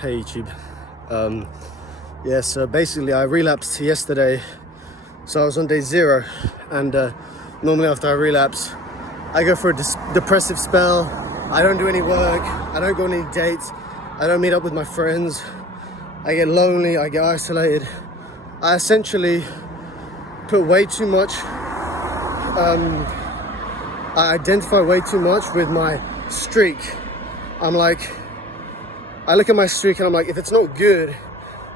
Hey YouTube. So basically I relapsed yesterday, so I was on day 0, and normally after I relapse I go for a depressive spell. I don't do any work, I don't go on any dates, I don't meet up with my friends, I get lonely, I get isolated. I essentially put way too much, I identify way too much with my streak. I look at my streak and I'm like, if it's not good,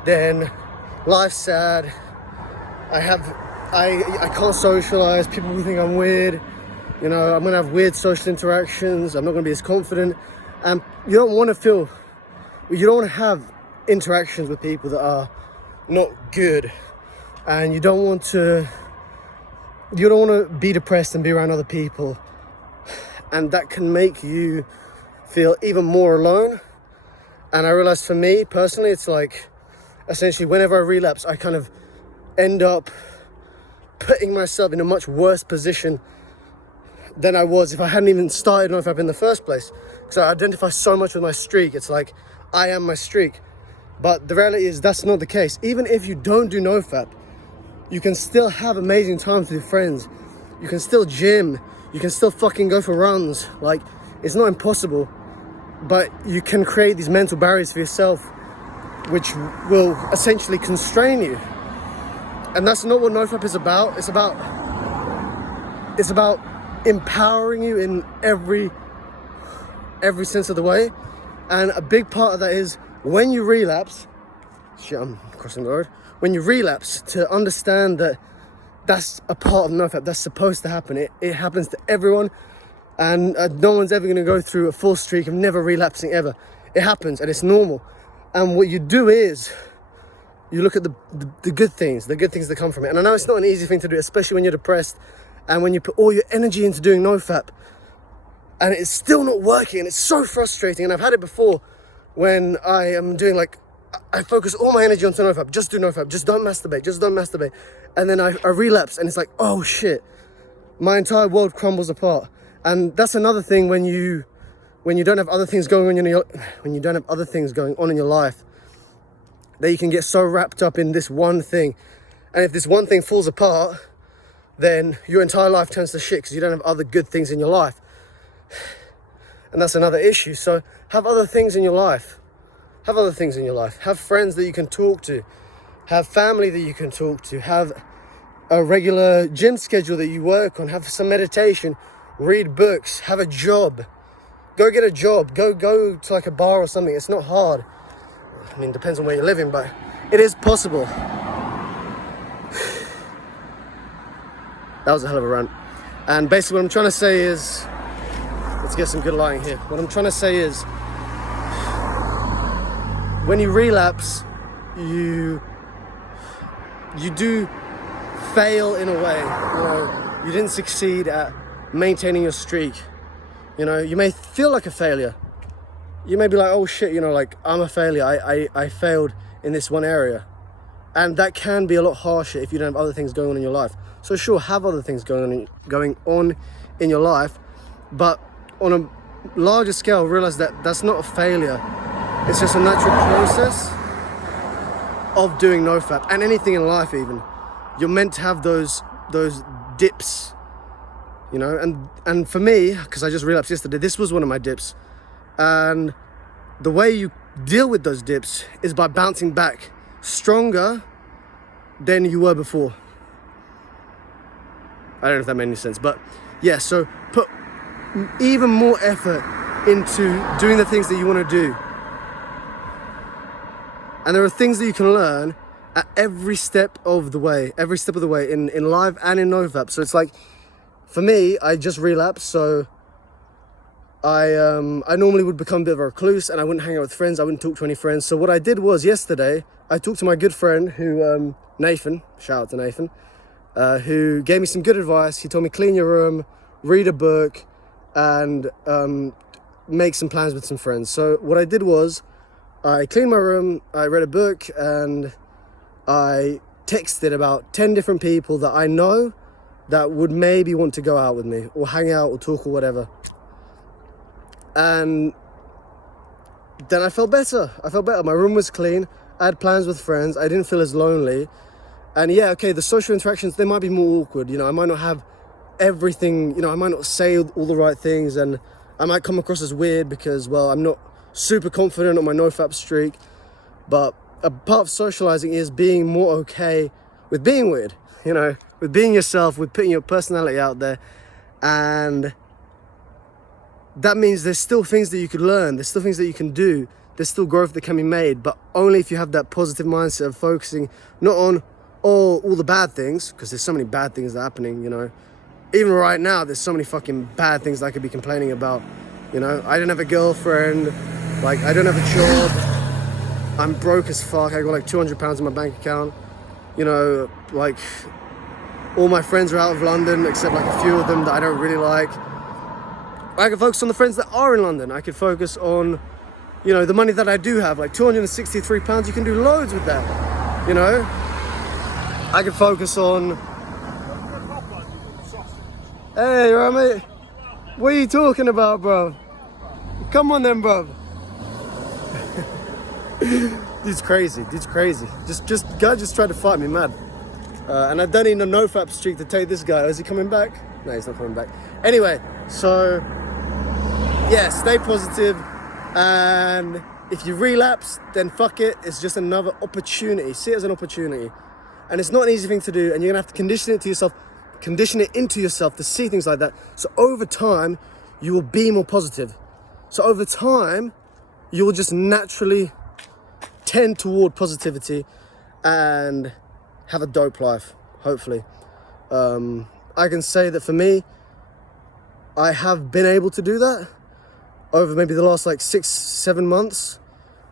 then life's sad. I can't socialize. People will think I'm weird. You know, I'm gonna have weird social interactions. I'm not gonna be as confident. And you don't want to have interactions with people that are not good. And you don't want to be depressed and be around other people. And that can make you feel even more alone. And I realized for me personally, it's like, essentially whenever I relapse, I kind of end up putting myself in a much worse position than I was if I hadn't even started NoFap in the first place. Because I identify so much with my streak. It's like, I am my streak. But the reality is that's not the case. Even if you don't do NoFap, you can still have amazing times with your friends. You can still gym. You can still fucking go for runs. Like, it's not impossible. But you can create these mental barriers for yourself, which will essentially constrain you. And that's not what NoFap is about. It's about empowering you in every sense of the way. And a big part of that is when you relapse, I'm crossing the road. When you relapse, to understand that that's a part of NoFap, that's supposed to happen. It happens to everyone. And no one's ever going to go through a full streak of never relapsing ever. It happens and it's normal. And what you do is you look at the good things that come from it. And I know it's not an easy thing to do, especially when you're depressed and when you put all your energy into doing NoFap and it's still not working, and it's so frustrating. And I've had it before when I am doing, like, I focus all my energy onto NoFap, just do NoFap, just don't masturbate. And then I relapse and it's like, oh shit, my entire world crumbles apart. And that's another thing when you don't have other things going on in your life, that you can get so wrapped up in this one thing. And if this one thing falls apart, then your entire life turns to shit because you don't have other good things in your life. And that's another issue. So have other things in your life. Have friends that you can talk to. Have family that you can talk to. Have a regular gym schedule that you work on. Have some meditation. Read books, have a job, go get a job, go to like a bar or something. It's not hard. I mean, depends on where you're living, but it is possible. That was a hell of a rant. And basically what I'm trying to say is, let's get some good lighting here. What I'm trying to say is, when you relapse, you do fail in a way. You know, you didn't succeed at maintaining your streak. You know, you may feel like a failure. You may be like, oh shit, you know, like, I'm a failure. I failed in this one area. And that can be a lot harsher if you don't have other things going on in your life. So sure, have other things going on in your life, but on a larger scale, realize that that's not a failure. It's just a natural process of doing NoFap, and anything in life even. You're meant to have those dips. You know, and for me, because I just relapsed yesterday, this was one of my dips. And the way you deal with those dips is by bouncing back stronger than you were before. I don't know if that made any sense, but yeah, so put even more effort into doing the things that you want to do. And there are things that you can learn at every step of the way in live and in NoFap. So it's like, for me, I just relapsed, so I normally would become a bit of a recluse and I wouldn't hang out with friends, I wouldn't talk to any friends. So what I did was, yesterday, I talked to my good friend who, Nathan, shout out to Nathan, who gave me some good advice. He told me, clean your room, read a book, and make some plans with some friends. So what I did was, I cleaned my room, I read a book, and I texted about 10 different people that I know that would maybe want to go out with me or hang out or talk or whatever. And then I felt better. My room was clean. I had plans with friends. I didn't feel as lonely. And yeah, okay, the social interactions, they might be more awkward. You know, I might not have everything, you know, I might not say all the right things, and I might come across as weird because, well, I'm not super confident on my nofap streak. But a part of socializing is being more okay with being weird, you know, with being yourself, with putting your personality out there. And that means there's still things that you could learn, there's still things that you can do, there's still growth that can be made, but only if you have that positive mindset of focusing not on all the bad things, because there's so many bad things that are happening, you know. Even right now, there's so many fucking bad things that I could be complaining about, you know. I don't have a girlfriend, like, I don't have a job, I'm broke as fuck, I got like £200 in my bank account, you know, like, all my friends are out of London, except like a few of them that I don't really like. I can focus on the friends that are in London. I could focus on, you know, the money that I do have, like £263, you can do loads with that, you know. I could focus on, hey, you alright, mate? What are you talking about, bro? Come on then, bro. Dude's crazy. Guy just tried to fight me, mad. And I don't need a nofap streak to take this guy. Is he coming back? No, he's not coming back. Anyway, so yeah, stay positive, and if you relapse, then fuck it. It's just another opportunity. See it as an opportunity. And it's not an easy thing to do, and you're gonna have to condition it into yourself to see things like that. So over time, you will be more positive. So over time, you will just naturally tend toward positivity and have a dope life, hopefully. I can say that for me, I have been able to do that over maybe the last like 6-7 months.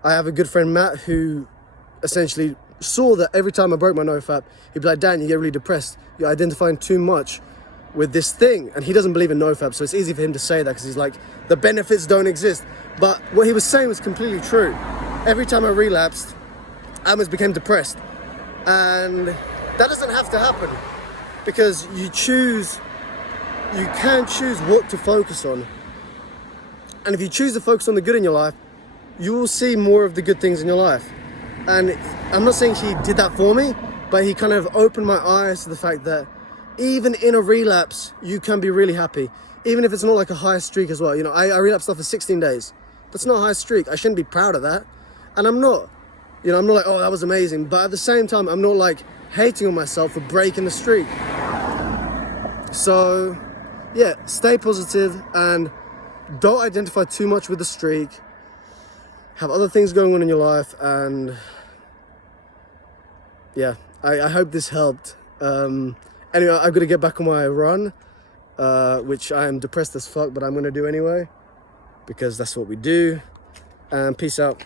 I have a good friend, Matt, who essentially saw that every time I broke my nofap, he'd be like, Dan, you get really depressed. You're identifying too much with this thing. And he doesn't believe in nofap, so it's easy for him to say that because he's like, the benefits don't exist. But what he was saying was completely true. Every time I relapsed, I almost became depressed. And that doesn't have to happen, because you can choose what to focus on. And if you choose to focus on the good in your life, you will see more of the good things in your life. And I'm not saying he did that for me, but he kind of opened my eyes to the fact that even in a relapse, you can be really happy. Even if it's not like a high streak as well. You know, I relapsed after 16 days. That's not a high streak. I shouldn't be proud of that. And I'm not. You know, I'm not like, oh, that was amazing. But at the same time, I'm not like hating on myself for breaking the streak. So, yeah, stay positive and don't identify too much with the streak. Have other things going on in your life, and yeah, I hope this helped. Anyway, I've got to get back on my run, which I am depressed as fuck, but I'm going to do anyway, because that's what we do. And peace out.